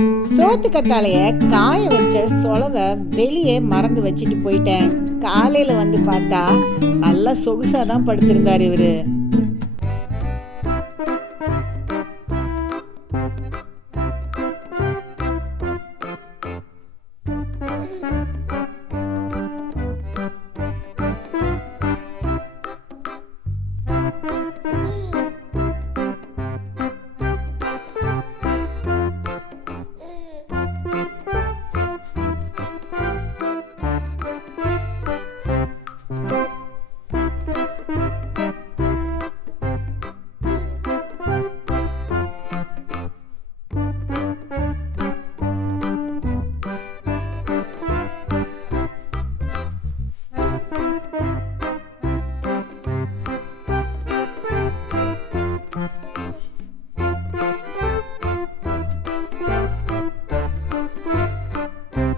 சோத்து சோத்துக்கத்தாலைய காய வச்ச சொலவ வெளியே மறந்து வச்சுட்டு போயிட்டேன் காலையில வந்து பார்த்தா நல்லா சொகுசா தான் படுத்திருந்தார் இவரு